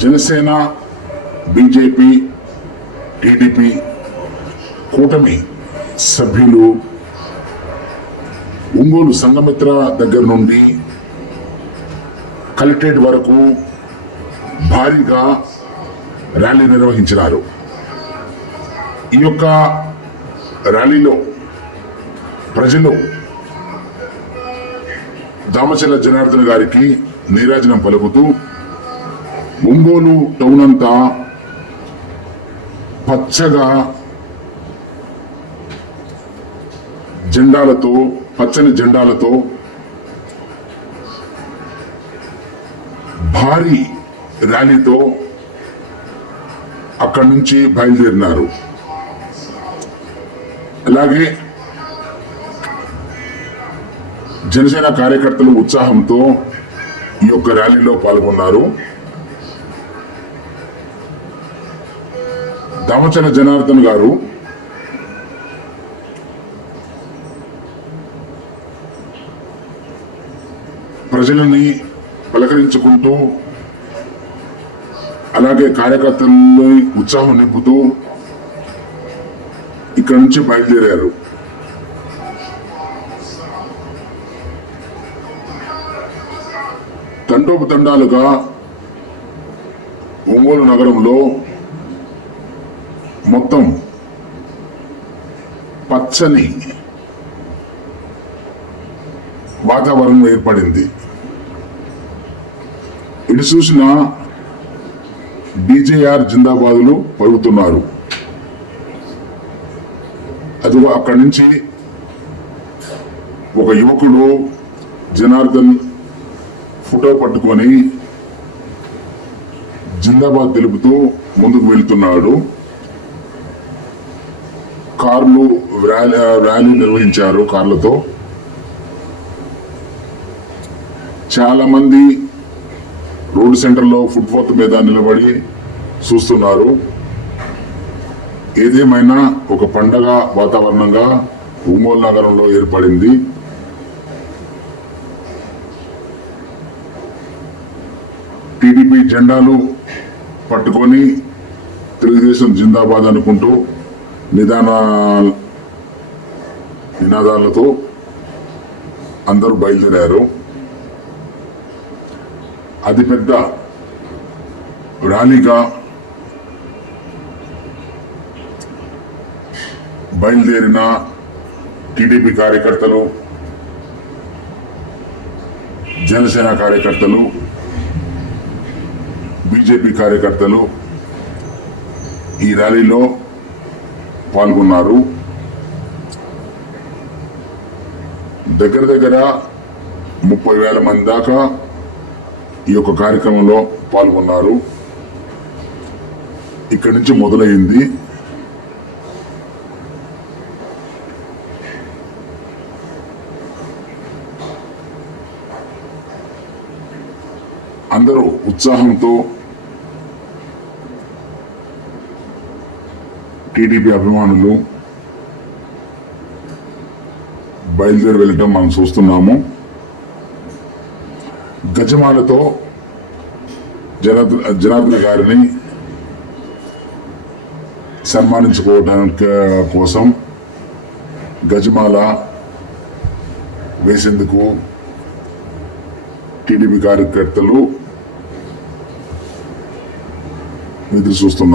Janasena, BJP, TDP కూటమి సభ్యులు ఒంగోలు సంఘమిత్ర దగ్గర నుండి కలెక్టరేట్ వరకు భారీగా ర్యాలీ నిర్వహించినారు. ఈ యొక్క ర్యాలీలో ప్రజలు దామచర్ల జనార్దన్ గారికి నీరాజనం పలుకుతూ ఒంగోలు టౌన్ అంతా పచ్చగా జెండాలతో, పచ్చని జెండాలతో భారీ ర్యాలీతో అక్కడి నుంచి బయలుదేరినారు. అలాగే జనసేన కార్యకర్తలు ఉత్సాహంతో ఈ యొక్క ర్యాలీలో పాల్గొన్నారు. దామచర్ల జనార్దన్ గారు ప్రజలని పలకరించుకుంటూ అలాగే కార్యకర్తల్లో ఉత్సాహం నింపుతూ ఇక్కడి నుంచి బయలుదేరారు. తండోపతండాలుగా ఒంగోలు నగరంలో మొత్తం పచ్చని వాతావరణం ఏర్పడింది. ఇటు చూసిన బీజేఆర్ జిందాబాదులు పలుకుతున్నారు. అదిగో అక్కడి నుంచి ఒక యువకుడు జనార్దన్ ఫోటో పట్టుకొని జిందాబాద్ తెలుపుతూ ముందుకు వెళ్తున్నాడు. కార్లు ర్యాలీ నిర్వహించారు. కార్లతో చాలా మంది రోడ్డు సెంటర్లో ఫుట్పాత్ మీద నిలబడి చూస్తున్నారు. ఏదేమైనా ఒక పండగ వాతావరణంగా ఒంగోలు నగరంలో ఏర్పడింది. టీడీపీ జెండాలు పట్టుకొని తెలుగుదేశం జిందాబాద్ అనుకుంటూ నినాదాలతో అందరూ బయలుదేరారు. అది పెద్ద ర్యాలీగా బయలుదేరిన టీడీపీ కార్యకర్తలు, జనసేన కార్యకర్తలు, బీజేపీ కార్యకర్తలు ఈ ర్యాలీలో పాల్గొన్నారు. దగ్గర 30,000 మంది దాకా ఈ యొక్క కార్యక్రమంలో పాల్గొన్నారు. ఇక్కడి నుంచి మొదలైంది. అందరూ ఉత్సాహంతో టీడీపీ అభిమానులు బయలుదేరి వెళ్ళటం మనం చూస్తున్నాము. గజమాలతో జనార్దన్ గారిని సన్మానించుకోవడానికి కోసం గజమాల వేసేందుకు టీడీపీ కార్యకర్తలు ఎదురు చూస్తున్నారు.